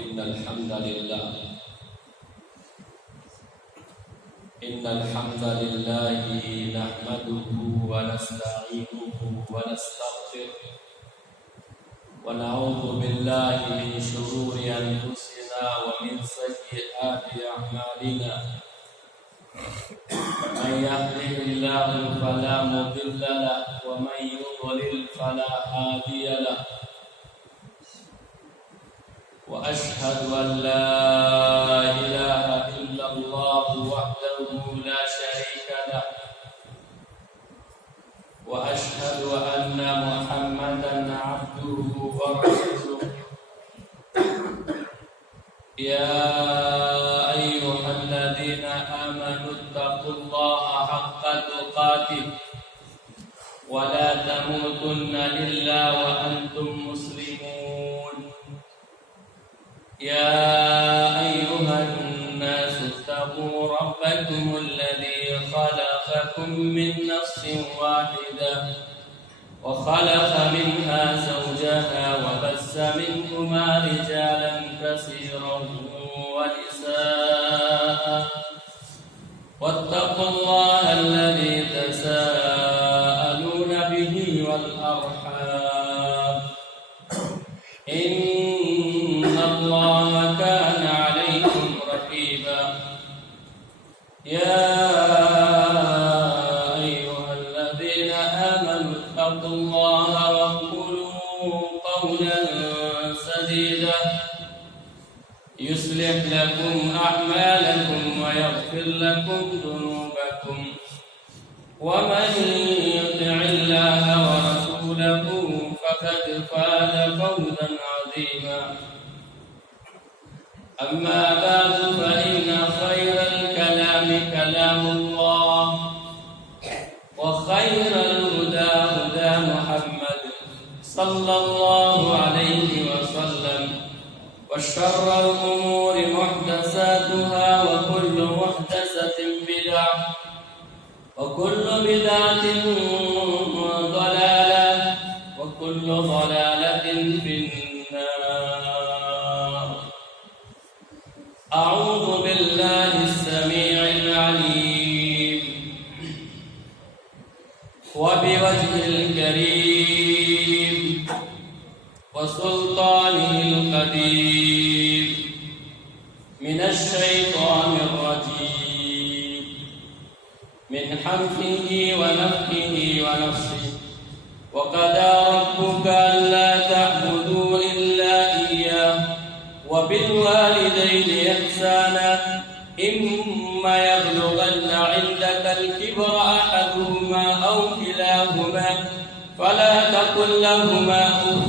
إن الحمد لله نحمده ونستعينه ونستغفره ونعوذ بالله من شرور أنفسنا ومن سيئات أعمالنا من يهده الله فلا مضل له ومن يضلل فلا هادي له وأشهد أن لا إله إلا الله وحده لا شريك له وأشهد أن محمدا عبده ورسوله يا أيها الذين آمنوا اتقوا الله حق تقاته ولا تموتن إلا وأنتم مسلمون يا أيها الناس اتقوا ربكم الذي خلقكم من نفس واحدة وخلق منها زوجها وبث منهما رجالا كثيرا ونساء واتقوا الله الذي تساءلون به والأرحام إن الله كان عليكم رقيبا يا أيها الذين آمنوا اتقوا الله وقولوا قولا سديدا يصلح لكم أعمالكم ويغفر لكم ذنوبكم ومن يطع الله ورسوله فقد فاز فوزا عظيما أما بعد فإن خير الكلام كلام الله وخير الهدى هدى محمد صلى الله عليه وسلم وشر الأمور محدثاتها وكل محدثة بدعة وكل بدعة ضلالة وكل ضلالة في النار أعوذ بالله السميع العليم وبوجه الكريم وسلطانه القدير من الشيطان الرجيم من حمده ونفخه ونفسه وقضى ربك ألا تعبدوا إلا إياه وبالوالدين إحسانا إما يبلغن عندك الكبر أحدهما أو كلاهما فلا تقل لهما أف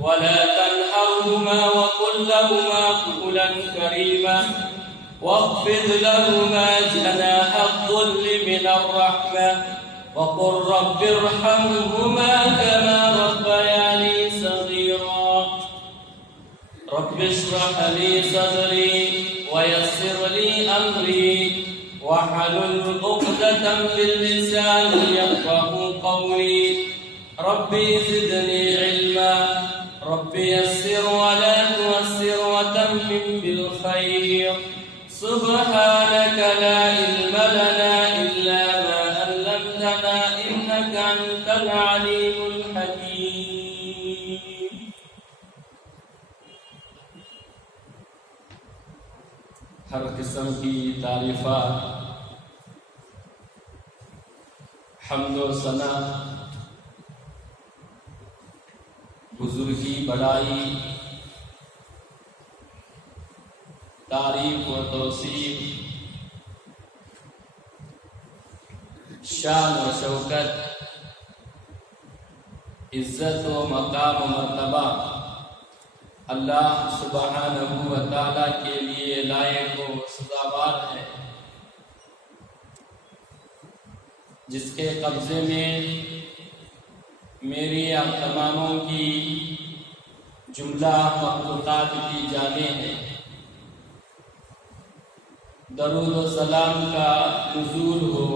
ولا تنهرهما وقل لهما قولا كريما واخفض لهما جناح الذل من الرحمة وقل رب ارحمهما كما ربياني صغيرا رب اشرح لي صدري ويسر لي أمري واحلل عقدة من لساني يفقهوا قولي ربي زدني علما ربي يسر ولا تيسر وتمم بالخير سبحانك لا علم لنا إلا ما علمتنا إنك أنت العليم الحكيم ہر قسم کی تعریفات حمد و ثنا بزرگی بڑائی تعریف و توصیف شان و شوکت عزت و مقام و مرتبہ اللہ سبحانہ و تعالیٰ کے لیے لائق و سزاوار ہے جس کے قبضے میں میری آپ تماموں کی جملہ مخلوقات کی جانیں ہیں درود و سلام کا نزول ہو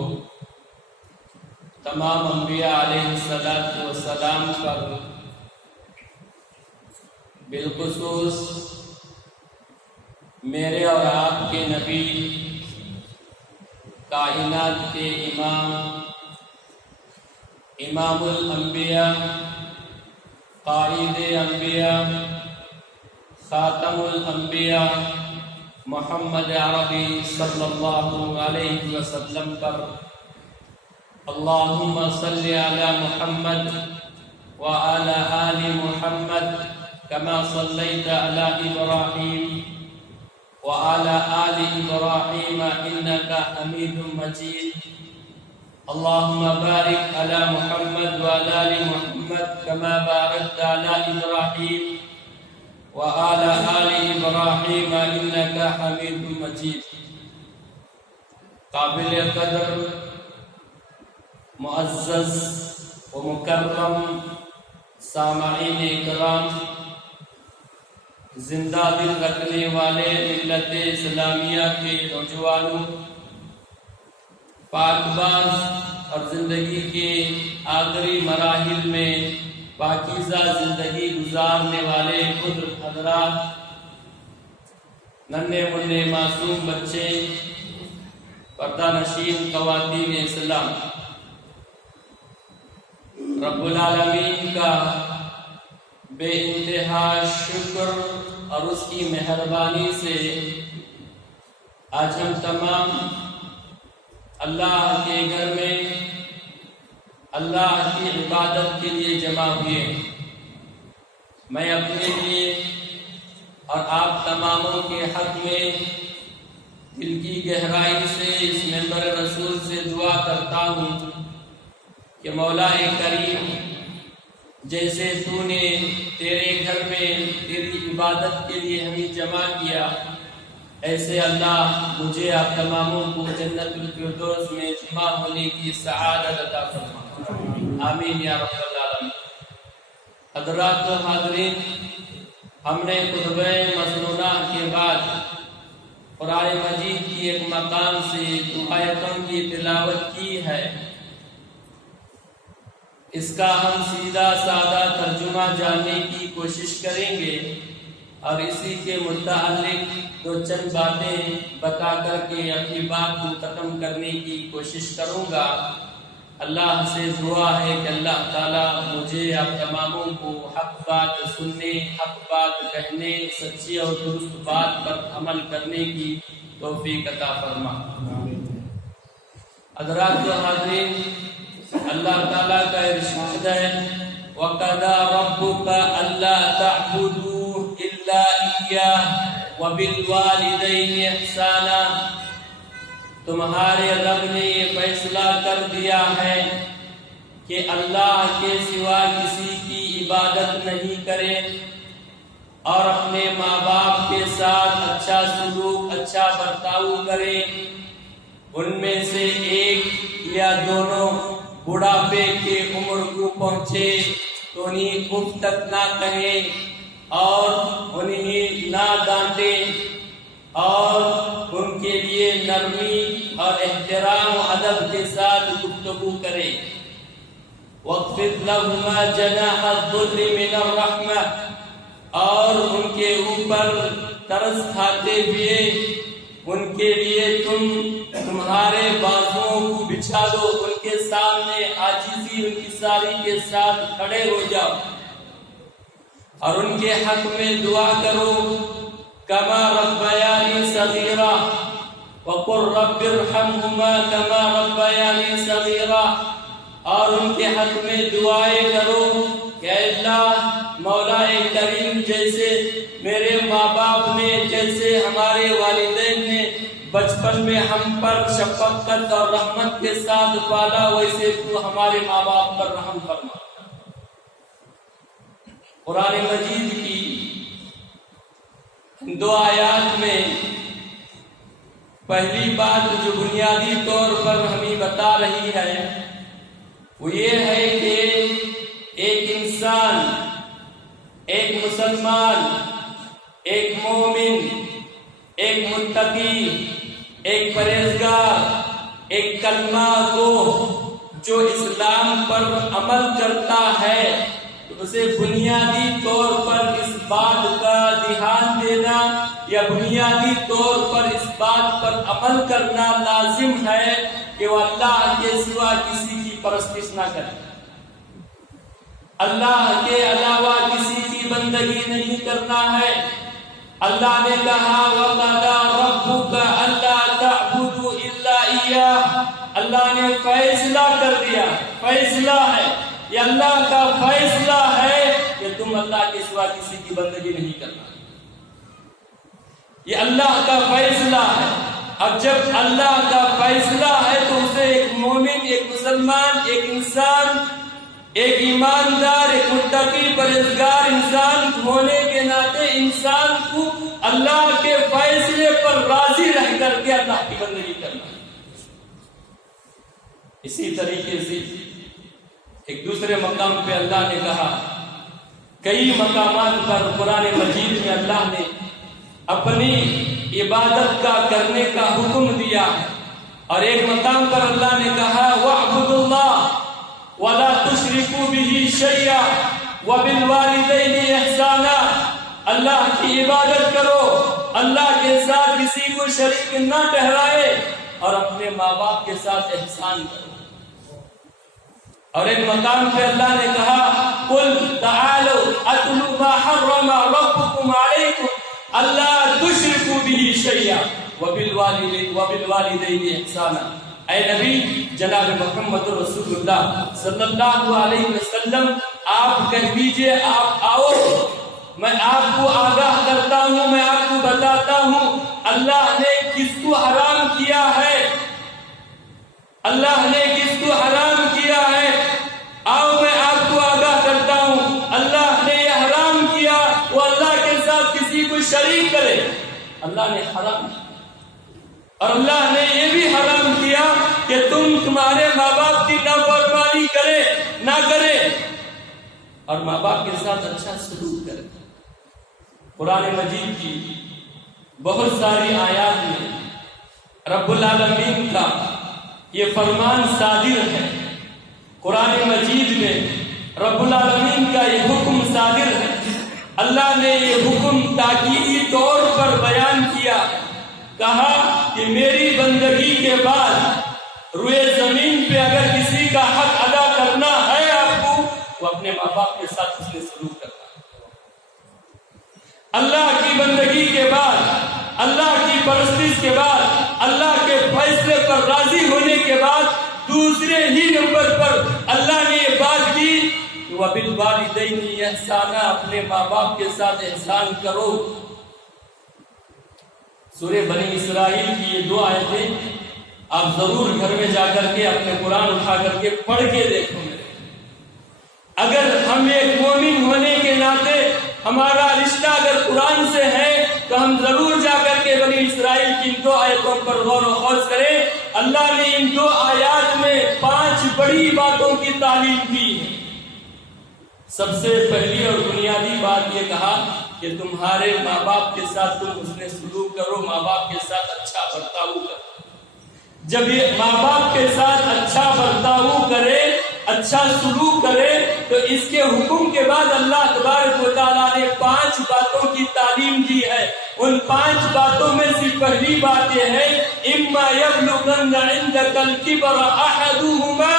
تمام انبیاء علیہ السلام پر، بالخصوص میرے اور آپ کے نبی، کائنات کے امام، امام الانبیاء، قائد انبیاء، خاتم الانبیاء محمد عربی صلی اللہ علیہ وسلم پر اللہم صلی علی محمد وعلی آل محمد کما صلیت علی ابراہیم وعلی آل ابراہیم انکا حمید مجید اللہم بارک علی محمد وعلی آل محمد کما بارکت علی ابراہیم وعلی آل ابراہیم انکا حمید مجید۔ قابل قدر، معزز و مکرم سامعین اکرام، زندہ دل رکھنے والے ملت اسلامیہ کے نوجوانوں، پاک باز اور زندگی کے آخری مراحل میں پاکیزہ زندگی گزارنے والے بزرگ حضرات، ننھے منھے معصوم بچے، پردہ نشین خواتین اسلام، رب العالمین کا بے انتہا شکر اور اس کی مہربانی سے آج ہم تمام اللہ کے گھر میں اللہ کی عبادت کے لیے جمع ہوئے۔ میں اپنے لیے اور آپ تماموں کے حق میں دل کی گہرائی سے اس منبر رسول سے دعا کرتا ہوں کہ مولا کریم، جیسے تو نے تیرے گھر میں تیری عبادت کے لیے ہمیں جمع کیا، ایسے اللہ مجھے آپ تماموں کو جنت الفردوس میں جمع ہونے کی سعادت عطا فرما، آمین یا رب العالمین۔ حضرات و حاضرین، ہم نے خطبہ مسنونہ کے بعد قرآن مجید کی ایک مقام سے دو آیتوں کی تلاوت کی ہے۔ اس کا ہم سیدھا سادہ ترجمہ جاننے کی کوشش کریں گے اور اسی کے متعلق دو چند باتیں بتا کر کے اپنی بات کو ختم کرنے کی کوشش کروں گا۔ اللہ سے دعا ہے کہ اللہ تعالیٰ مجھے آپ تماموں کو حق بات سننے، حق بات کہنے، سچی اور درست بات پر عمل کرنے کی توفیق عطا فرما۔ حضرات و حاضرین، اللہ تعالیٰ کا ارشاد ہے وَقَضَىٰ رَبُّكَ أَلَّا تَعْبُدُوا إِلَّا إِيَّاهُ وَبِالْوَالِدَيْنِ إِحْسَانًا۔ تمہارے رب نے یہ فیصلہ کر دیا ہے کہ اللہ کے سوا کسی کی عبادت نہیں کرے اور اپنے ماں باپ کے ساتھ اچھا سلوک، اچھا برتاؤ کرے۔ ان میں سے ایک یا دونوں بڑھاپے کے عمر کو پہنچے تو انہیں اف تک نہ کہیں اور انہیں نہ ڈانٹے اور ان کے لیے نرمی اور احترام و ادب کے ساتھ گفتگو کرے۔ وَاخْفِضْ لَهُمَا جَنَاحَ الذُّلِّ مِنَ الرَّحْمَةِ، اور ان کے اوپر ترس کھاتے ہوئے ان کے لیے تمہارے بازوؤں کو بچھا دو، ان کے سامنے عاجزی ان کی ساری کے ساتھ کھڑے ہو جاؤ اور ان کے حق میں دعا کرو کما ربیانی صغیرا وقل رب ارحمہما کما ربیانی صغیرا، اور ان کے حق میں دعائیں کرو کہ اللہ مولا کریم، جیسے میرے ماں باپ نے، جیسے ہمارے والدین نے بچپن میں ہم پر شفقت اور رحمت کے ساتھ پالا، ویسے تو ہمارے ماں باپ پر رحم فرما۔ قرآن مجید کی دو آیات میں پہلی بات جو بنیادی طور پر ہمیں بتا رہی ہے وہ یہ ہے کہ ایک انسان، ایک مسلمان، ایک مومن، ایک متقی، ایک پرہیزگار، ایک کلمہ گو جو اسلام پر عمل کرتا ہے تو اسے بنیادی طور پر اس بات کا دھیان دینا یا بنیادی طور پر اس بات پر عمل کرنا لازم ہے کہ وہ اللہ کے سوا کسی کی پرستش نہ کرے، اللہ کے علاوہ کسی کی بندگی نہیں کرنا ہے۔ اللہ نے کہا وَقَضَىٰ رَبُّكَ أَلَّا تَعْبُدُوا إِلَّا إِيَّاهُ، اللہ نے فیصلہ کر دیا، فیصلہ ہے، یہ اللہ کا فیصلہ ہے کہ تم اللہ کے سوا کسی کی بندگی نہیں کرنا، یہ اللہ کا فیصلہ ہے۔ اب جب اللہ کا فیصلہ ہے تو اسے ایک مومن، ایک مسلمان، ایک انسان، ایک ایماندار، ایک متقی پرہیزگار انسان ہونے کے ناطے انسان کو اللہ کے فیصلے پر راضی رہ کر کے اللہ کی بندگی کرنا ہے۔ اسی طریقے سے ایک دوسرے مقام پہ اللہ نے کہا، کئی مقامات پر قرآن مجید میں اللہ نے اپنی عبادت کا کرنے کا حکم دیا، اور ایک مقام پر اللہ نے کہا وَاعْبُدُوا اللَّهَ وَلَا تُشْرِكُوا بِهِ شَيْئًا وَبِالْوَالِدَيْنِ إِحْسَانًا، اللہ کی عبادت کرو، اللہ کے ساتھ کسی کو شریک نہ ٹھہرائے، اور اپنے ماں باپ کے ساتھ احسان کرو۔ اور ایک مقام پہ اللہ نے کہا قُلْ تَعَالَوْا أَتْلُوا مَا حَرَّمَ رَبُّكُمْ عَلَيْكُمْ أَلَّا تُشْرِكُوا بِهِ شَيْئًا وَبِالْوَالِدَيْنِ إِحْسَانًا۔ اے نبی جناب محمد رسول اللہ صلی اللہ علیہ وسلم، آپ کہہ دیجئے، آپ آؤ، میں آپ کو آگاہ کرتا ہوں، میں آپ کو بتاتا ہوں اللہ نے کس کو حرام کیا ہے، اللہ نے کس کو حرام کیا ہے، آؤ میں آپ کو آگاہ کرتا ہوں۔ اللہ نے یہ حرام کیا وہ اللہ کے ساتھ کسی کو شریک کرے، اللہ نے حرام کیا، اور اللہ نے یہ بھی حرام کیا کہ تم تمہارے ماں باپ کی نافرمانی نہ کرے، اور ماں باپ کے ساتھ اچھا سلوک کرے۔ قرآن مجید کی بہت ساری آیات میں رب العالمین کا یہ فرمان صادر ہے، قرآن مجید میں رب العالمین کا یہ حکم صادر ہے۔ اللہ نے یہ حکم تاکیدی طور پر بیان کیا، کہا کہ میری بندگی کے بعد روئے زمین پہ اگر کسی کا حق ادا کرنا ہے آپ کو، تو اپنے ماں باپ کے ساتھ اس نے سلوک کرنا ہے۔ اللہ کی بندگی کے بعد، اللہ کی پرستش کے بعد، اللہ کے فیصلے پر راضی ہونے کے بعد دوسرے ہی نمبر پر اللہ نے یہ بات کی کہ وَبِالْوَالِدَيْنِ إِحْسَانًا، اپنے ماں باپ کے ساتھ احسان کرو۔ سورہ بنی اسرائیل کی یہ 2 آیتیں آپ ضرور گھر میں جا کر کے اپنے قرآن اٹھا کر کے پڑھ کے دیکھو گے۔ اگر ہم ایک مومن ہونے کے ناطے ہمارا رشتہ اگر قرآن سے ہے تو ہم ضرور جا کر کے بنی اسرائیل کی ان 2 آیتوں پر غور و خوض کریں۔ اللہ نے ان 2 آیات میں 5 بڑی باتوں کی تعلیم دی ہے۔ سب سے پہلی اور بنیادی بات یہ کہا کہ تمہارے ماں باپ کے ساتھ تم حسن سلوک کرو، ماں باپ کے ساتھ اچھا برتاؤ کرو۔ جب یہ ماں باپ کے ساتھ اچھا برتاؤ کرے، اچھا سلوک کرے، تو اس کے حکم کے بعد اللہ تبارک و تعالیٰ نے 5 باتوں کی تعلیم دی ہے۔ ان 5 باتوں میں سے پہلی بات یہ ہے اما یبلغن عندک الکبر احدہما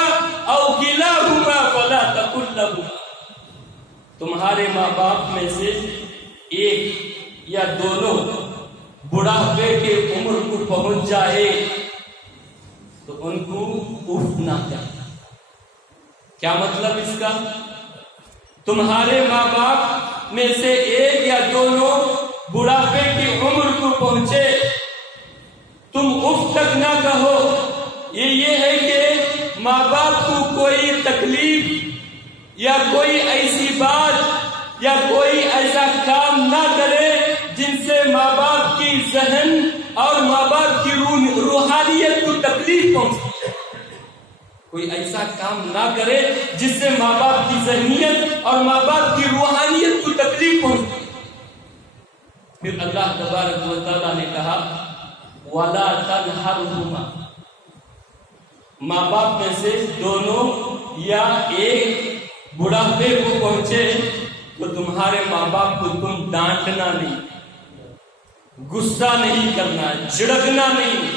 او کلاہما فلا تقل لہما، تمہارے ماں باپ میں سے ایک یا دونوں بڑھاپے کے عمر کو پہنچ جائے تو ان کو اف نہ کہنا۔ کیا مطلب اس کا؟ تمہارے ماں باپ میں سے ایک یا دونوں بڑھاپے کی عمر کو پہنچے، تم اف تک نہ کہو۔ یہ ہے کہ ماں باپ کو کوئی تکلیف یا کوئی ایسی بات یا کوئی ایسا کام نہ کرے جن سے ماں باپ کی ذہن اور ماں باپ کی روحانیت کو تکلیف پہنچے۔ کوئی ایسا کام نہ کرے جس سے ماں باپ کی ذہنیت اور ماں باپ کی روحانیت کو تکلیف پہنچے۔ پھر اللہ تبارک و تعالیٰ نے کہا وَلَا تَنْهَرْهُمَا، ماں باپ میں سے دونوں یا ایک بڑھاپے کو پہنچے تو تمہارے ماں باپ کو تم ڈانٹنا نہیں، غصہ نہیں کرنا، جھڑکنا نہیں.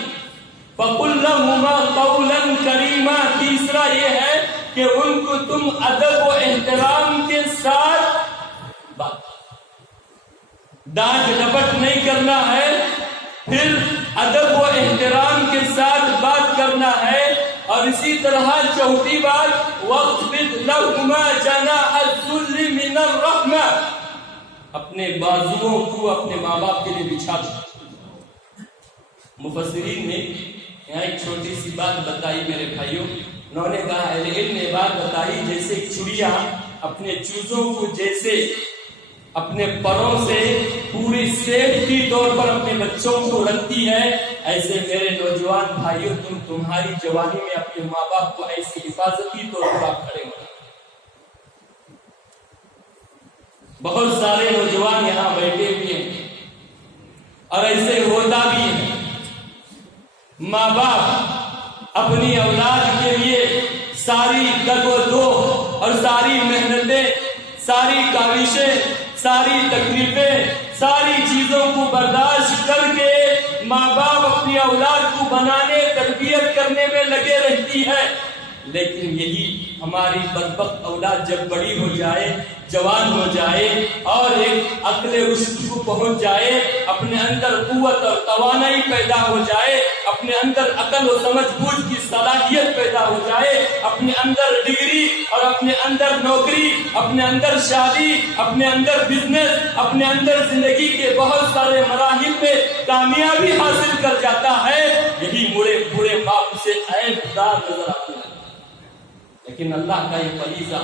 فَقُلْ لَهُمَا قَوْلًا كَرِيمًا. تیسرا یہ ہے کہ ان کو تم ادب و احترام کے ساتھ بات، ڈانٹ ڈپٹ نہیں کرنا ہے، پھر ادب و احترام کے ساتھ بات کرنا ہے. اور اسی طرح چوتھی بات وَاخْفِضْ لَهُمَا جَنَاحَ الذُّلِّ مِنَ الرَّحْمَةِ. اپنے بازوؤں کو اپنے ماں باپ کے لیے بچھا دو. مفسرین نے یہاں ایک چھوٹی سی بات بتائی میرے بھائیوں. انہوں نے کہا اہل علم نے بات بتائی جیسے چڑیا اپنے چوزوں کو جیسے اپنے پروں سے پوری سیفٹی طور پر اپنے بچوں کو رکھتی ہے، ایسے میرے نوجوان بھائیوں تمہاری جوانی میں اپنے ماں باپ کو ایسی حفاظتی طور پر آپ کھڑے ہونا. بہت سارے نوجوان یہاں بیٹھے ہوئے ہیں اور ایسے ہوتا بھی ہے. ماں باپ اپنی اولاد کے لیے ساری دگ و دو اور ساری محنتیں، ساری کاوشیں، ساری تکلیفیں، ساری چیزوں کو برداشت کر کے ماں باپ اپنی اولاد کو بنانے، تربیت کرنے میں لگے رہتی ہے. لیکن یہی ہماری بدبخت اولاد جب بڑی ہو جائے، جوان ہو جائے اور ایک عقل رشد کو پہنچ جائے، اپنے اندر قوت اور توانائی پیدا ہو جائے، اپنے اندر عقل و سمجھ بوجھ کی صلاحیت پیدا ہو جائے، اپنے اندر ڈگری اور اپنے اندر نوکری، اپنے اندر شادی، اپنے اندر بزنس، اپنے اندر زندگی کے بہت سارے مراحل میں کامیابی حاصل کر جاتا ہے، یہی بوڑھے باپ سے عیب دار نظر آتے ہیں. لیکن اللہ کا یہ فریضہ،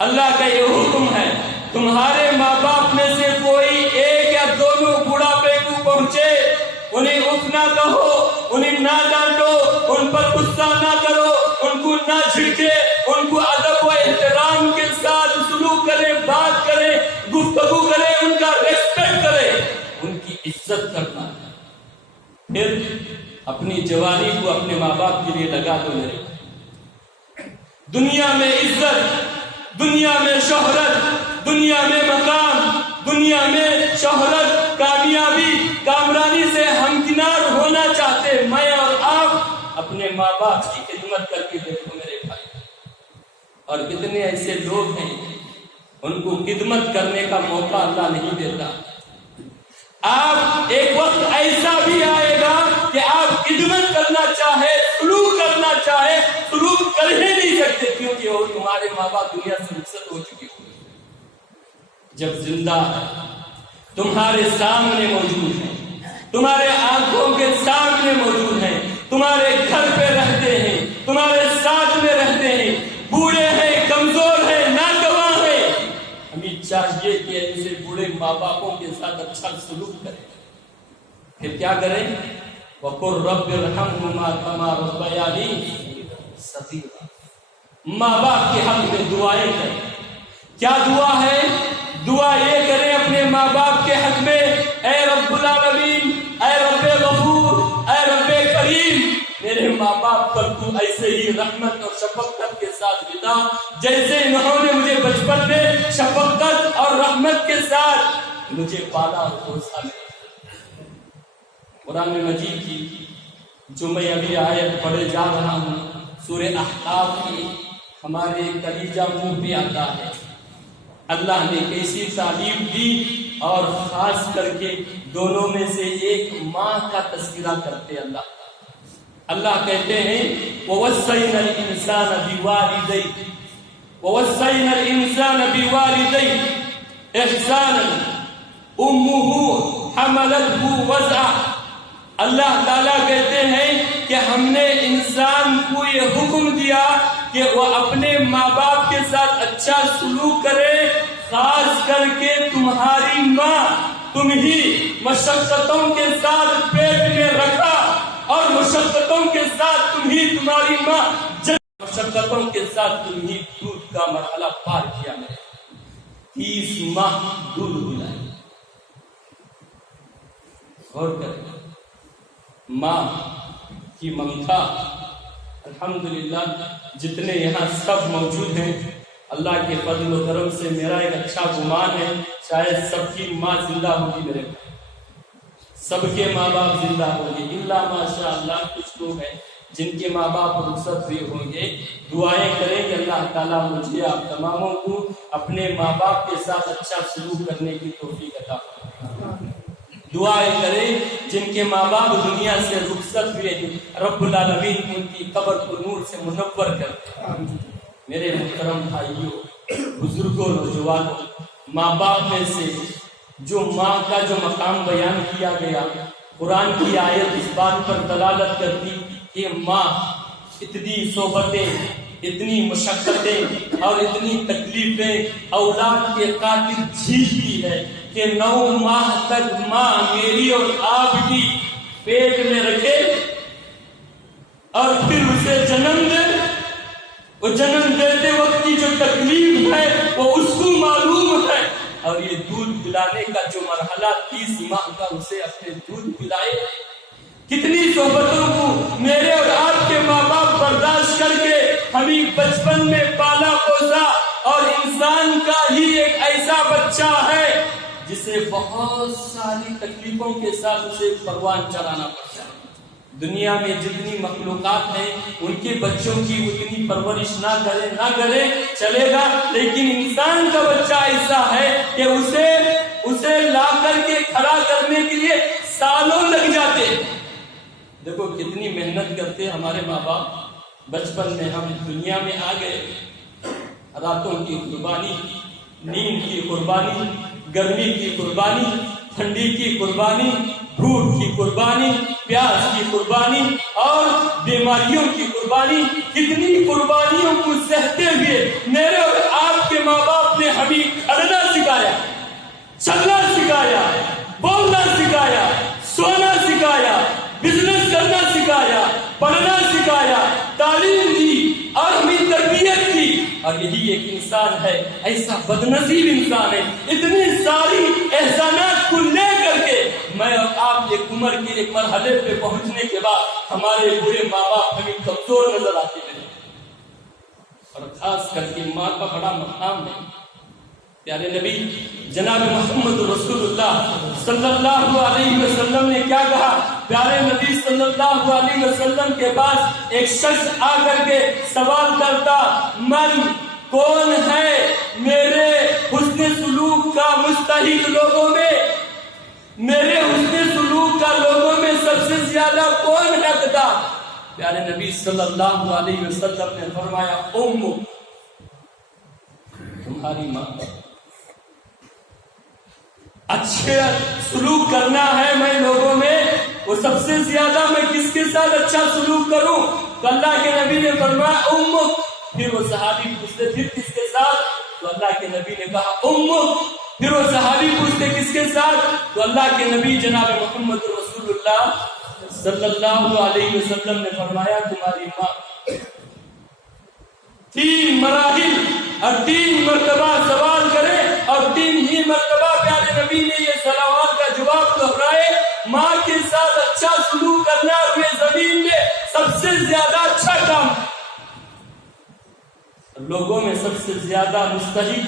اللہ کا یہ حکم ہے، تمہارے ماں باپ میں سے کوئی ایک یا دونوں بڑھاپے کو پہنچے، انہیں اف نہ کہو، انہیں نہ ڈانٹو، ان پر غصہ نہ کرو، ان کو نہ جھڑکے، ان کو ادب و احترام کے ساتھ سلوک کرے، بات کرے، گفتگو کرے، ان کا ریسپیکٹ کرے، ان کی عزت کرنا. پھر اپنی جوانی کو اپنے ماں باپ کے لیے لگا دو. میرے دنیا میں عزت، دنیا میں شہرت، دنیا میں مقام، دنیا میں شہرت، کامیابی، کامرانی سے ہمکنار ہونا چاہتے میں اور آپ اپنے ماں باپ کی خدمت کر کے دیکھو میرے بھائی. اور کتنے ایسے لوگ ہیں ان کو خدمت کرنے کا موقع اللہ نہیں دیتا. آپ ایک وقت ایسا بھی آئے گا کہ آپ خدمت کرنا چاہے، سلوک کرنا چاہے، سلوک کر ہی نہیں سکتے کیونکہ وہ تمہارے ماں باپ دنیا سے رخصت ہو چکے ہو. جب زندہ تمہارے سامنے موجود ہیں، تمہارے آنکھوں کے سامنے موجود ہیں، تمہارے گھر پہ رہتے ہیں، تمہارے ساتھ میں رہتے ہیں، بوڑھے ہیں، کمزور ہیں، ناگواں ہیں، ہمیں چاہیے کہ ایسے بوڑھے ماں باپوں کے ساتھ اچھا سلوک کریں. پھر کیا کریں؟ وَقُلْ رَبِّ ارْحَمْهُمَا كَمَا رَبَّيَانِي صَغِيرًا. ماں باپ کے حق میں دعائیں کریں. کیا دعا ہے؟ دعا یہ کریں اپنے ماں باپ کے حق میں، اے رب العالمین، اے رب غفور، اے رب کریم، میرے ماں باپ پر تو ایسے ہی رحمت اور شفقت کے ساتھ بتا جیسے انہوں نے مجھے بچپن میں شفقت اور رحمت کے ساتھ مجھے پالا اور پوسا. قرآن مجید کی جو میں ابھی آیت پڑھے جا رہا ہوں، سورہ احقاف کی، ہمارے کلیجہ منہ پہ آتا ہے. اللہ نے کیسی تعلیم دی اور خاص کر کے دونوں میں سے ایک ماں کا تذکرہ کرتے اللہ کہتے ہیں وَوَصَّيْنَا الْإِنسَانَ بِوَالِدَيْهِ إِحْسَانًا أُمُّهُ حَمَلَتْهُ وَضْعًا. اللہ تعالیٰ کہتے ہیں کہ ہم نے انسان کو یہ حکم دیا کہ وہ اپنے ماں باپ کے ساتھ اچھا سلوک کرے، خاص کر کے تمہاری ماں تمہیں مشقتوں کے ساتھ پیٹ میں رکھا اور مشقتوں کے ساتھ تمہیں تمہاری ماں مشقتوں کے ساتھ تمہیں دودھ کا مرحلہ پار کیا. میں 30 ماہ دودھ پلائی. غور کریں ماں کی ممتا. الحمدللہ جتنے یہاں سب موجود ہیں، اللہ کے فضل و کرم سے میرا ایک اچھا گمان ہے شاید سب کی ماں زندہ ہوگی میرے. سب کے ماں باپ زندہ ہوں گے الا ماشاء اللہ، کچھ لوگ ہیں جن کے ماں باپ رخصت ہوئے ہوں گے۔ دعائیں کریں کہ اللہ تعالیٰ مجھے آپ تماموں کو اپنے ماں باپ کے ساتھ اچھا سلوک کرنے کی توفیق عطا فرمائے۔ دعائیں کریں جن کے ماں باپ دنیا سے رخصت ہوئے ہیں، رب العالمین ان کی قبر کو نور سے منور کر۔ میرے محترم بھائیوں، بزرگوں، نوجوانوں، ماں باپ میں سے جو ماں کا جو مقام بیان کیا گیا، قرآن کی آیت اس بات پر دلالت کرتی کہ ماں اتنی صحبتیں، اتنی مشقتیں اور اتنی تکلیفیں اولاد کے خاطر جھیلتی ہے کہ 9 ماہ تک ماں میری اور آپ کی پیٹ میں رکھے اور پھر اسے جنم دے۔ وہ جنم دیتے وقت کی جو تکلیف ہے وہ اس کو معلوم ہے، اور یہ دودھ پلانے کا جو مرحلہ 30 ماہ کا اسے اپنے دودھ پلائے۔ کتنی صحبتوں کو میرے اور آپ کے ماں باپ برداشت کر کے ہمیں بچپن میں پالا پوسا، اور انسان کا ہی ایک ایسا بچہ ہے جسے بہت ساری تکلیفوں کے ساتھ اسے پروان چڑھانا پڑتا ہے۔ دنیا میں جتنی مخلوقات ہیں ان کے بچوں کی اتنی پرورش نہ کرے چلے گا، لیکن انسان کا بچہ ایسا ہے کہ اسے لا کر کے کھڑا کرنے کے لیے سالوں لگ جاتے۔ دیکھو کتنی محنت کرتے ہمارے ماں باپ۔ بچپن میں ہم دنیا میں آ گئے، راتوں کی قربانی، نیند کی قربانی، گرمی کی قربانی، ٹھنڈی کی قربانی، بھوک کی قربانی، پیاس کی قربانی اور بیماریوں کی قربانی، کتنی قربانیوں کو سہتے ہوئے میرے اور آپ کے ماں باپ نے ہمیں کھڑنا سکھایا، چلنا سکھایا، بولنا سکھایا، سونا سکھایا، بزنس کرنا سکھایا، پڑھنا سکھایا، تعلیم دی اور ہمیں تربیت کی۔ اور یہی ایک انسان ہے، ایسا بدنصیب انسان ہے، اتنی ساری احسانات کو لے کر کے میں اور آپ ایک عمر کے ایک مرحلے پہ پہنچنے کے بعد ہمارے بوڑھے ماں باپ ہمیں کمزور نظر آتے ہیں، اور خاص کر کے ماں کا بڑا مقام ہے۔ پیارے نبی جناب محمد رسول اللہ صلی اللہ علیہ وسلم نے کیا کہا؟ پیارے نبی صلی اللہ علیہ وسلم کے پاس ایک شخص آ کر کے سوال کرتا، من کون ہے میرے حسن سلوک کا مستحق لوگوں میں، میرے حسن سلوک کا لوگوں میں سب سے زیادہ کون حقدار؟ پیارے نبی صلی اللہ علیہ وسلم نے فرمایا، تمہاری ماں۔ اچھے سلوک کرنا ہے میں لوگوں میں، وہ سب سے زیادہ میں کس کے ساتھ اچھا سلوک کروں؟ تو اللہ کے نبی نے فرمایا امک۔ پھر وہ صحابی پوچھتے پھر کس کے ساتھ؟ تو اللہ کے نبی نے کہا امک۔ پھر وہ صحابی پوچھتے کس کے ساتھ؟ تو اللہ کے نبی جناب محمد رسول اللہ صلی اللہ علیہ وسلم نے فرمایا تمہاری ماں۔ 3 مراحل اور 3 مرتبہ سوال کرے اور 3 ہی مرتبہ پیارے نبی نے یہ سوال کا جواب دہرائے۔ ماں کے ساتھ اچھا سلوک کرنا اپنے زمین میں سب سے زیادہ اچھا کام، لوگوں میں سب سے زیادہ مستحق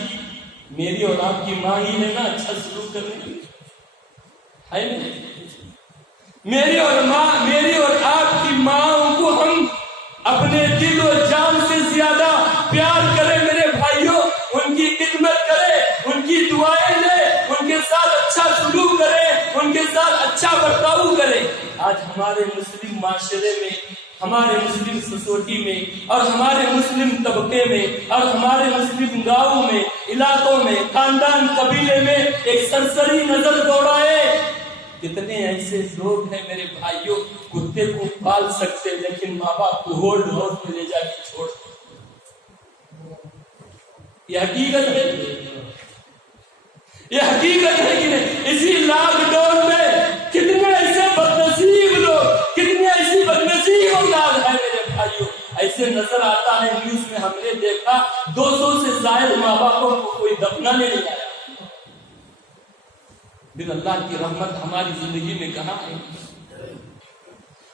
میری اور آپ کی ماں ہی ہے نا اچھا سلوک کرنے کی، ہے نہیں؟ میری اور آپ کی ماں کو ہم اپنے دل و جان سے زیادہ پیار کریں میرے بھائیوں، ان کی خدمت کرے، ان کی دعائیں لے، ان کے ساتھ اچھا سلوک کرے، ان کے ساتھ اچھا برتاؤ کرے۔ آج ہمارے مسلم معاشرے میں، ہمارے مسلم سوسائٹی میں اور ہمارے مسلم طبقے میں اور ہمارے مسلم گاؤں میں، علاقوں میں، خاندان قبیلے میں ایک سرسری نظر دوڑائے۔ کتنے ایسے لوگ ہیں میرے بھائیوں، کتے کو پال سکتے لیکن ماں باپ کو ہولڈ ہاؤس میں لے جا کے چھوڑ سکتے۔ یہ حقیقت ہے، یہ حقیقت ہے کہ نہیں؟ اسی لاک ڈاؤن میں کتنے ایسے بدنصیب لوگ، کتنے ایسی بدنصیب اولاد ہے میرے بھائیوں۔ ایسے نظر آتا ہے، نیوز میں ہم نے دیکھا 200 سے زائد ماں باپوں کو کوئی دفنانے نہیں آیا۔ پھر اللہ کی رحمت ہماری زندگی میں کہاں ہے؟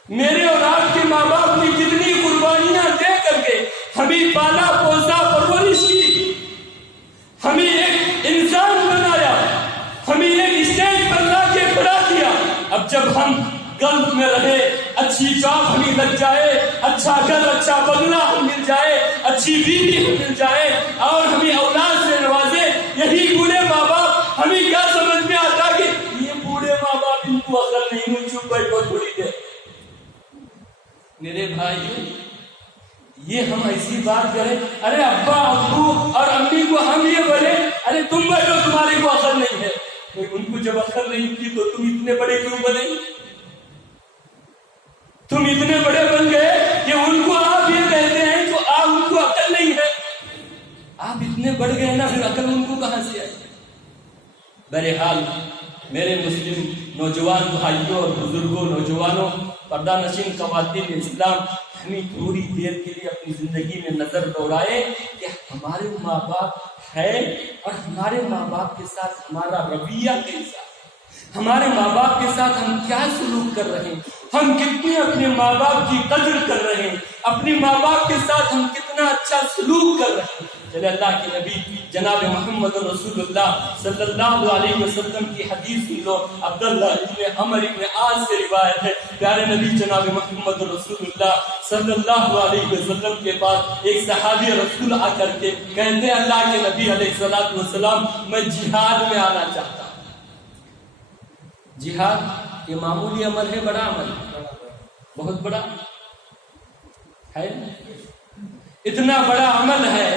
میرے اور آپ کے ماں باپ نے کتنی قربانیاں دے کر کے ہمیں پالا پوسا، پرورش کی، ہمیں ایک انسان بنایا، ہمیں ایک اسٹیج پر لا کے کھڑا کیا۔ اب جب ہم گلف میں رہے، اچھی جاب ہمیں لگ جائے، اچھا گھر اچھا بنگلہ ہم مل جائے، اچھی بیوی ہم مل جائے اور ہمیں اولاد سے نوازے، یہی بوڑھے ماں باپ ہمیں کیا سمجھ میں آتا کہ یہ بوڑھے ماں باپ ان کو عقل نہیں، ان چپ بیٹھو تھوڑی دیر۔ میرے بھائی یہ ہم ایسی بات کریں، ارے ابا ابو اور امی کو ہم یہ بولے ارے تم بیٹھو تمہاری کو عقل نہیں ہے، ان کو جب عقل نہیں تھی تو تم اتنے بڑے کیوں بنے؟ تم اتنے بڑے بن گئے کہ ان کو آپ یہ کہتے ہیں تو آپ ان کو عقل نہیں ہے، آپ اتنے بڑھ گئے نا، پھر عقل ان کو کہاں سے آئی؟ بہرحال میرے مسلم نوجوان بھائیوں اور بزرگوں، نوجوانوں، پردہ نشین خواتین اسلام، ہمیں تھوڑی دیر کے لیے اپنی زندگی میں نظر دوڑائے کہ ہمارے ماں باپ ہے اور ہمارے ماں باپ کے ساتھ ہمارا رویہ کیسا ہے، ہمارے ماں باپ کے ساتھ ہم کیا سلوک کر رہے ہیں، ہم کتنی اپنے ماں باپ کی قدر کر رہے ہیں، اپنے ماں باپ کے ساتھ ہم کتنا اچھا سلوک کر رہے ہیں۔ چلے اللہ کے نبی جناب محمد رسول اللہ صلی اللہ علیہ وسلم کی حدیث سن لو۔ عبداللہ ابن عمر ابن عاص سے روایت ہے، پیارے نبی جناب محمد رسول اللہ صلی اللہ علیہ وسلم کے پاس ایک صحابی رسول آ کر کے کہتے ہیں اللہ کے نبی علیہ السلام میں جہاد میں آنا چاہتا ہوں۔ جہاد یہ معمولی عمل ہے، بڑا عمل ہے، بہت بڑا ہے، اتنا بڑا عمل ہے۔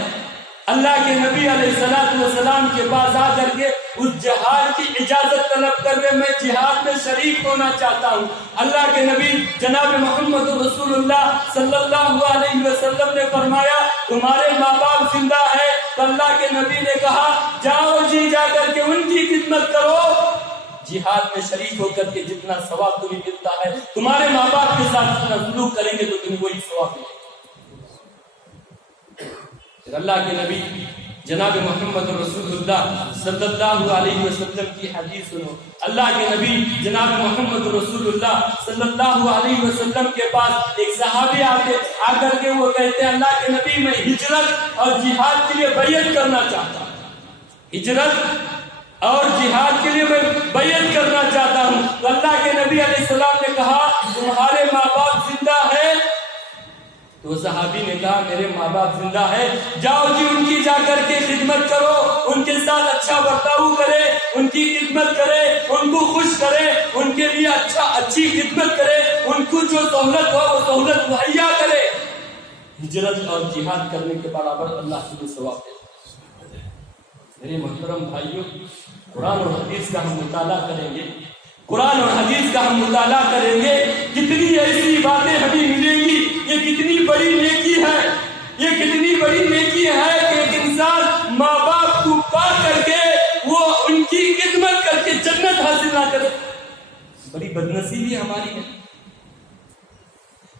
اللہ کے نبی علیہ السلام کے پاس آ کر کے اس جہاد کی اجازت طلب کر رہے، میں جہاد میں شریک ہونا چاہتا ہوں۔ اللہ کے نبی جناب محمد رسول اللہ صلی اللہ علیہ وسلم نے فرمایا تمہارے ماں باپ زندہ ہے؟ تو اللہ کے نبی نے کہا جاؤ جی جا کر کے ان کی خدمت کرو، جہاد میں شریک ہو کر کے جتنا ثواب تمہیں ملتا ہے تمہارے ماں باپ کے ساتھ جتنا سلوک کریں گے تو تمہیں وہی ثواب ملے گا۔ اللہ کے نبی جناب محمد رسول اللہ صلی اللہ علیہ وسلم کی حدیث سنو۔ اللہ کے نبی جناب محمد رسول اللہ صلی اللہ علیہ وسلم کے پاس ایک صحابی آ کر کے وہ کہتے ہیں اللہ کے نبی میں ہجرت اور جہاد کے لیے بیعت کرنا چاہتا ہوں، ہجرت اور جہاد کے لیے میں بیعت کرنا چاہتا ہوں۔ تو اللہ کے نبی علیہ السلام نے کہا تمہارے ماں باپ زندہ ہے؟ تو صحابی نے کہا میرے ماں باپ زندہ ہے۔ جاؤ جی ان کی جا کر کے خدمت کرو، ان کے ساتھ اچھا برتاؤ کرے، ان کی خدمت کرے، ان کو خوش کرے، ان کے لیے اچھی خدمت کرے، ان کو جو سہولت ہو وہ سہولت مہیا کرے۔ ہجرت اور جہاد کرنے کے برابر اللہ تمہیں ثواب دے۔ میرے محترم بھائیوں، قرآن اور حدیث کا ہم مطالعہ کریں گے، قرآن اور حدیث کا ہم مطالعہ کریں گے، کتنی ایسی باتیں ہمیں ملیں گی۔ یہ کتنی بڑی نیکی ہے، یہ کتنی بڑی نیکی ہے کہ ایک انسان ماں باپ کو پا کر کے وہ ان کی خدمت کر کے جنت حاصل نہ کرے۔ بڑی بدنصیبی ہماری ہے،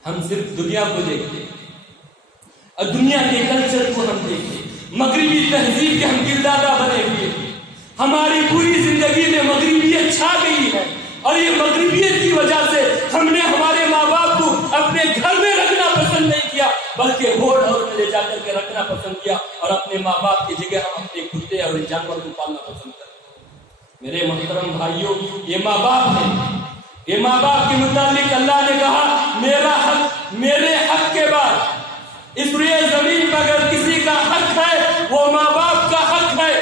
ہم صرف دنیا کو دیکھتے اور دنیا کے کلچر کو ہم دیکھتے، مغربی تہذیب کے ہم گردادہ بنے ہوئے، ہماری پوری زندگی میں مغربیت چھا گئی ہے اور یہ مغربیت کی وجہ سے ہم نے ہمارے ماں باپ کو اپنے گھر میں رکھنا پسند نہیں کیا بلکہ ہوڑ میں لے جا کر کے رکھنا پسند کیا، اور اپنے ماں باپ کی جگہ ہم اپنے کتے اور جانور کو پالنا پسند کرتے۔ میرے محترم بھائیوں، یہ ماں باپ ہے، یہ ماں باپ کے متعلق اللہ نے کہا میرا حق، میرے حق کے بعد اس روئے زمین پر اگر کسی کا حق ہے وہ ماں باپ کا حق ہے۔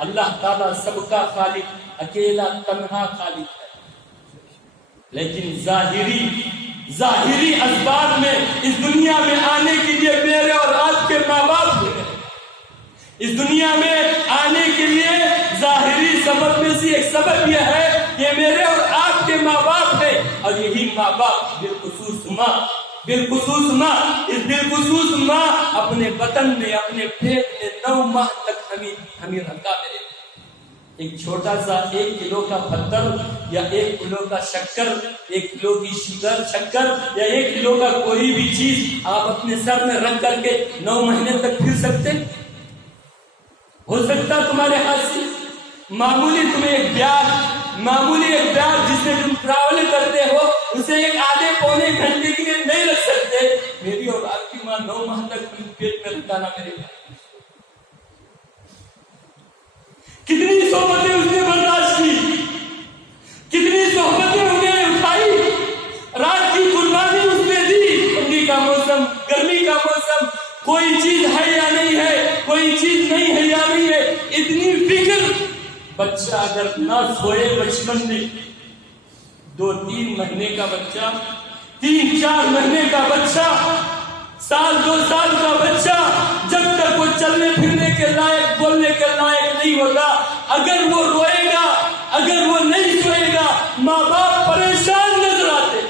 اللہ تعالیٰ سب کا خالق، اکیلا تنہا خالق ہے، لیکن ظاہری اسباب میں اس دنیا میں آنے کے لیے میرے اور آپ کے ماں باپ ہیں۔ اس دنیا میں آنے کے لیے ظاہری سبب میں سے ایک سبب یہ ہے کہ میرے اور آپ کے ماں باپ ہیں، اور یہی ماں باپ بالخصوص ماں بالخصوص ماں اپنے بطن میں، اپنے پیٹ میں 9 ماہ تک ہمیں رکھا ہے۔ ایک چھوٹا سا 1 کلو کا پتھر یا 1 کلو کا شکر، 1 کلو کی شکر یا 1 کلو کا کوئی بھی چیز آپ اپنے سر میں رکھ کر کے 9 مہینے تک پھر سکتے؟ ہو سکتا تمہارے ہاتھ سے؟ معمولی ایک بیاگ جس میں تم ٹریول کرتے ہو اسے ایک آدھے پونے گھنٹے کے لیے نہیں رکھ سکتے۔ میری اور آپ کی ماں 9 ماہ تک پیٹ میں رکھانا میرے بھائی، کتنی صحبتیں اس نے برداشت کی، کتنی صحبتیں انہیں کوئی چیز ہے یا نہیں ہے، کوئی چیز نہیں ہے یا نہیں ہے، اتنی فکر۔ بچہ اگر نہ سوئے بچپن میں، 2-3 مہینے کا بچہ، 3-4 مہینے کا بچہ، 1-2 سال کا بچہ، جب تک وہ چلنے پھرنے کے لائق، بولنے کے لائق نہیں ہوگا، اگر وہ روئے گا، اگر وہ نہیں سوئے گا، ماں باپ پریشان نظر آتے،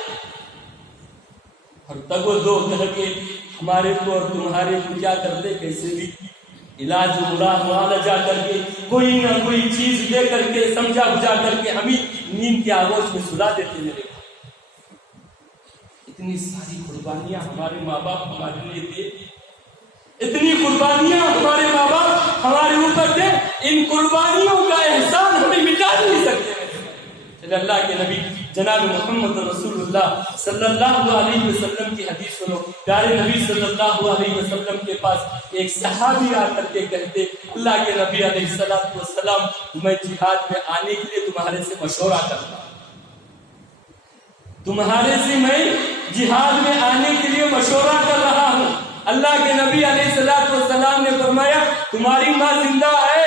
اور تب وہ دو کہہ کے ہمارے کو اور تمہارے کو کیا کرتے، کیسے بھی علاج معالجہ کر کے، کوئی نہ کوئی چیز دے کر کے، سمجھا بجھا کر کے ہمیں نیند کے آغوش میں سلا دیتے میرے بھائی۔ اتنی ساری قربانیاں ہمارے ماں باپ ہمارے لیے دے، اتنی قربانیاں ہمارے ماں باپ ہمارے اوپر دے، ان قربانیوں کا احسان ہمیں مٹا نہیں سکتے۔ اللہ کے نبی جناب محمد رسول اللہ صلی اللہ علیہ وسلم کی حدیث سنو۔ پیارے نبی صلی اللہ علیہ وسلم کے پاس ایک صحابی آ کر کے کہتے، اللہ کے نبی علیہ السلام، میں جہاد میں آنے کے لیے تمہارے سے مشورہ کرتا ہوں، تمہارے سے میں جہاد میں آنے کے لیے مشورہ کر رہا ہوں۔ اللہ کے نبی علیہ السلام نے فرمایا، تمہاری ماں زندہ ہے،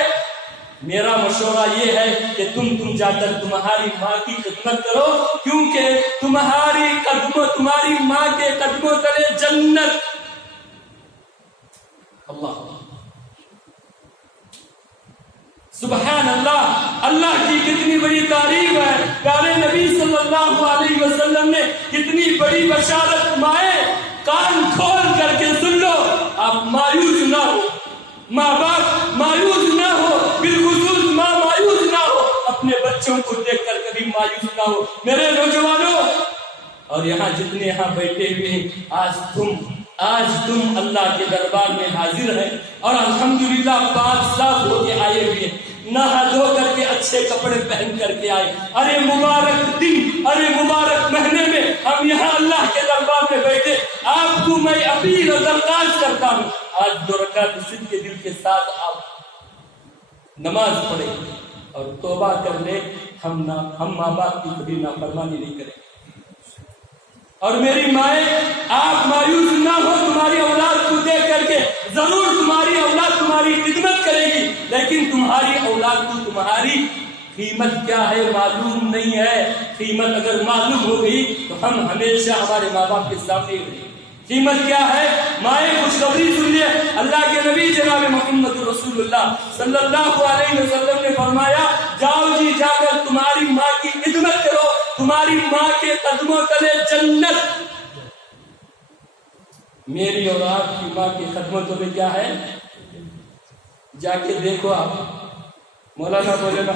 میرا مشورہ یہ ہے کہ تم جا کر تمہاری ماں کی خدمت کرو، کیونکہ تمہاری ماں کے قدموں تلے جنت۔ اللہ سبحان اللہ، اللہ کی کتنی بڑی تعریف ہے۔ پیارے نبی صلی اللہ علیہ وسلم نے کتنی بڑی بشارت مائیں، کان کھول کر کے سن لو، آپ مایوس نہ ہو، ماں باپ مایوس نہ ہو، بالخصوص ماں مایوس نہ ہو، اپنے بچوں کو دیکھ کر کبھی مایوس نہ ہو میرے نوجوانوں، اور یہاں جتنے یہاں بیٹھے ہوئے ہیں، آج تم اللہ کے دربار میں حاضر ہیں اور الحمدللہ پاک صاف ہو کے آئے ہوئے، نہا دھو کر کے اچھے کپڑے پہن کر کے آئے۔ ارے مبارک دن، ارے مبارک مہینے میں ہم یہاں اللہ کے دربار میں بیٹھے۔ آپ کو میں اپیل اور درخواست کرتا ہوں، آج 2 رکعت صدق کے دل کے ساتھ آپ نماز پڑھیں اور توبہ کر لیں، ہم ماں باپ کی کبھی نافرمانی نہیں کریں۔ اور میری مائیں، آپ مایوس نہ ہو، تمہاری اولاد کو دیکھ کر کے ضرور تمہاری اولاد تمہاری خدمت کرے گی، لیکن تمہاری اولاد کو تمہاری قیمت کیا ہے معلوم نہیں ہے۔ قیمت اگر معلوم ہو گئی تو ہم ہمیشہ ہمارے ماں باپ کے سامنے رہیں۔ قیمت کیا ہے؟ مائیں خوشخبری سن لیے، اللہ کے نبی جناب محمد رسول اللہ صلی اللہ علیہ وسلم نے فرمایا، جاؤ جی، جا کر تمہاری ماں کی خدمت کرو، تمہاری ماں کے قدموں تلے جنت۔ میری اور آپ کی ماں کی خدمتوں میں کیا ہے؟ جا کے دیکھو آپ، مولانا بولے نا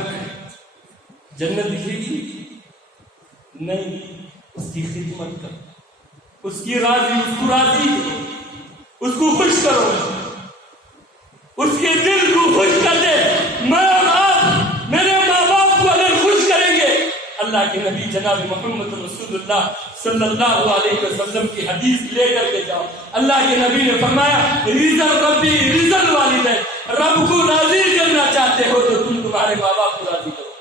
جنت دکھے گی نہیں، اس کی خدمت کرو، اس کی راضی، اس کو راضی کرو، اس کو خوش کرو، اس کے دل کو خوش کر دے۔ میرے ماں باپ کو اگر خوش کریں گے، اللہ کے نبی جناب محمد رسول اللہ صلی اللہ علیہ وسلم کی حدیث لے کر کے جاؤ۔ اللہ کے نبی نے فرمایا، رضا ربی رضا الوالدین، رب کو راضی کرنا چاہتے ہو تو تم تمہارے ماں باپ کو راضی کرو۔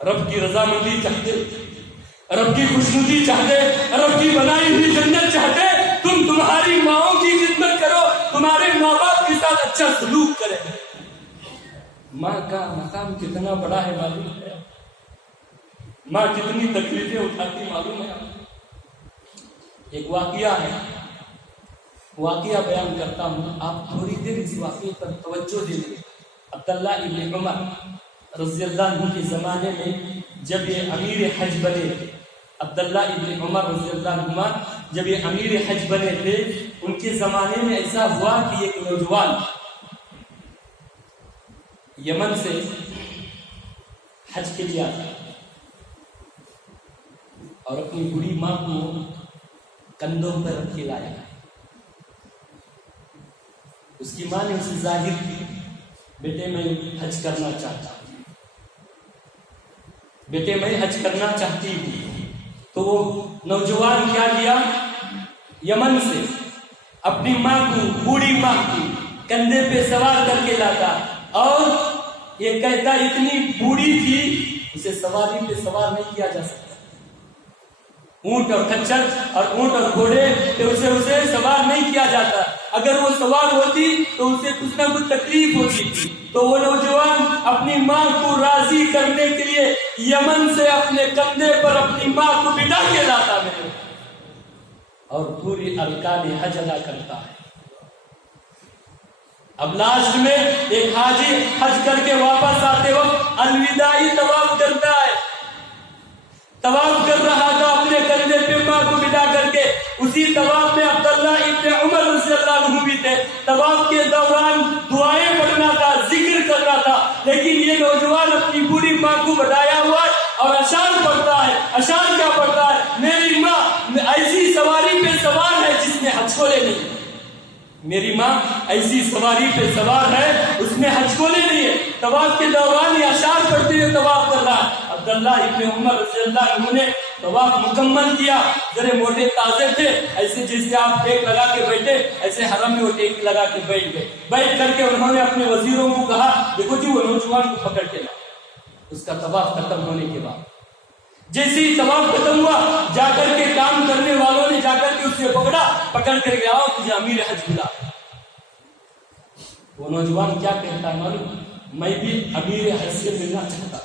رب کی رضامندی چاہتے، رب کی خوشنودی چاہتے، رب کی بنائی ہوئی جنت چاہتے، تم تمہاری ماؤں کی خدمت کرو، تمہارے ماں باپ کے ساتھ اچھا سلوک کریں۔ ماں کا مقام کتنا بڑا ہے معلوم ہے؟ ماں کتنی تکلیفیں اٹھاتی معلوم ہے؟ ایک واقعہ ہے، واقعہ بیان کرتا ہوں، آپ تھوڑی دیر اس واقعے پر توجہ دیں۔ عبداللہ ابن عمر رضی اللہ عنہ کے زمانے میں جب یہ امیر حج بنے، عبداللہ ابن عمر رضی اللہ عنہ جب یہ امیر حج بنے تھے، ان کے زمانے میں ایسا ہوا کہ ایک نوجوان یمن سے حج کے لیے آتا اور اپنی بڑی ماں کو کندھوں پر رکھ کے لایا۔ اس کی ماں نے اسے ظاہر کی، بیٹے میں حج کرنا چاہتا ہوں، بیٹے میں حج کرنا چاہتی ہوں۔ تو وہ نوجوان کیا کیا، یمن سے اپنی ماں کو، بوڑھی ماں کو کندھے پہ سوار کر کے لاتا، اور یہ کہتا اتنی بوڑھی تھی اسے سواری پہ سوار نہیں کیا جا سکتا، اونٹ اور کچر اور اونٹ اور گھوڑے پہ اسے سوار سوار نہیں کیا جاتا، اگر وہ سوار ہوتی تو اسے کچھ نہ کچھ تکلیف ہوتی تھی۔ تو وہ نوجوان اپنی ماں کو راضی کرنے کے لیے یمن سے اپنے کندھے پر اپنی ماں کو بٹھا کے لاتا ہے اور پوری ارکان حج ادا کرتا ہے۔ اب لاسٹ میں ایک حاجی حج کر کے واپس آتے وقت الوداعی طواف کرتا ہے، طواف کر رہا تھا اپنے کندھے پہ ماں کو بٹھا کر کے۔ اسی طواف میں عبداللہ ابن عمر رضی اللہ عنہ بھی تھے۔ طواف کے دوران دعائیں پڑھنا تھا، ذکر کرنا تھا، لیکن یہ نوجوان اپنی بوڑھی ماں کو بٹھایا ہوا ہے اور اشعار پڑھتا ہے۔ اشعار کیا پڑھتا ہے؟ میری ماں ایسی سواری پہ سوار ہے جس میں ہچکولے نہیں، میری ماں ایسی سواری پہ سوار ہے اس میں ہچکولے نہیں ہے۔ طواف کے دوران یہ اشعار پڑھتے ہوئے طواف کر رہا ہے۔ عبداللہ ابن عمر رضی اللہ عنہ نے طواف مکمل کیا، ذرے موٹے تازے تھے، ایسے جیسے آپ ٹیک لگا کے بیٹھے ایسے حرم میں وہ ٹیک لگا کے بیٹھ گئے۔ بیٹھ کر کے انہوں نے اپنے وزیروں کو کہا دیکھو جی وہ نوجوان کو پکڑ کے لاؤ۔ اس کا طواف ختم ہونے کے بعد جیسے ہی طواف ختم ہوا جا کر کے کام کرنے والوں نے جا کر کے اسے پکڑ کر کے آؤ تجھے امیر حج بلا۔ وہ نوجوان کیا کہتا ہے معلوم؟ میں بھی امیر حج سے ملنا چاہتا،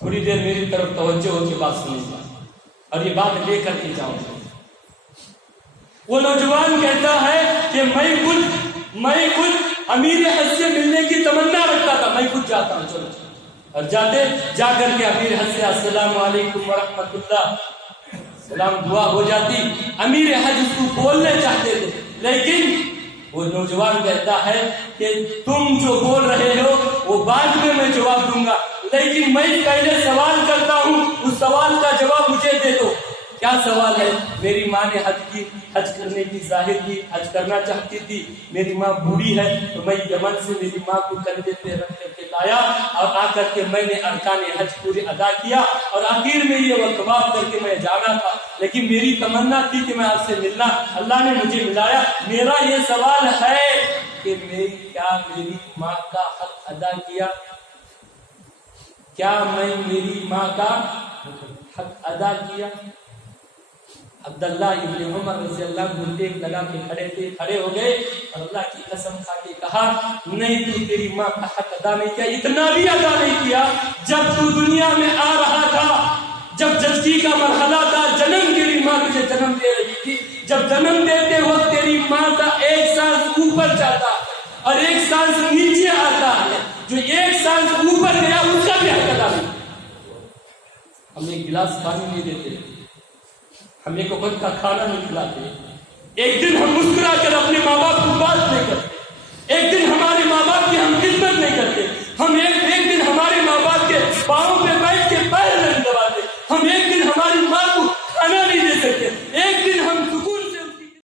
تھوڑی دیر میری طرف توجہ ہو کے بات سنیے اور یہ بات لے کر کے جاؤں۔ وہ نوجوان کہتا ہے کہ میں خود امیر حج سے ملنے کی تمنا رکھتا تھا، میں خود جاتا ہوں، چلو۔ اور جا کر کے امیر حج سے السلام علیکم ورحمۃ اللہ سلام دعا ہو جاتی۔ امیر حج اس کو بولنے چاہتے تھے لیکن وہ نوجوان کہتا ہے کہ تم جو بول رہے ہو وہ بعد میں جواب دوں گا، لیکن میں پہلے سوال کرتا ہوں، اس سوال کا جواب مجھے دے دو۔ کیا سوال ہے؟ میری ماں نے حج کرنے کی ظاہر کی، حج کرنا چاہتی تھی، میری ماں بوڑھی ہے تو میں یمن سے میری ماں کو کندھے پہ رکھ کر کے لایا اور آ کر کے میں نے ارکان حج پورے ادا کیا اور آخر میں یہ طواف کر کے میں جانا تھا، لیکن میری تمنا تھی کہ میں آپ سے ملنا، اللہ نے مجھے ملایا۔ میرا یہ سوال ہے کہ کیا میری ماں کا حق ادا کیا؟ کیا میں میری ماں کا حق ادا کیا؟ عبداللہ ابن عمر رضی اللہ عنہ ٹیک لگا کے کھڑے ہو گئے اور اللہ کی قسم کھا کے کہا نہیں، تو تیری ماں کا حق ادا نہیں کیا، اتنا بھی ادا نہیں کیا جب تو دنیا میں آ رہا تھا، جب زچگی کا مرحلہ تھا، جنم تیری ماں تجھے جنم دے رہی تھی، جب جنم دیتے وقت تیری ماں کا ایک سانس اوپر جاتا اور ایک سانس نیچے آتا ہے، جو ایک سانس اوپر گیا اس کا بھی حق ادا نہیں۔ ہم ایک گلاس پانی نہیں دیتے، ہم ایک وقت کا کھانا نہیں کھلاتے، ایک دن ہم مسکرا کر اپنے ماں باپ کو بات نہیں کرتے،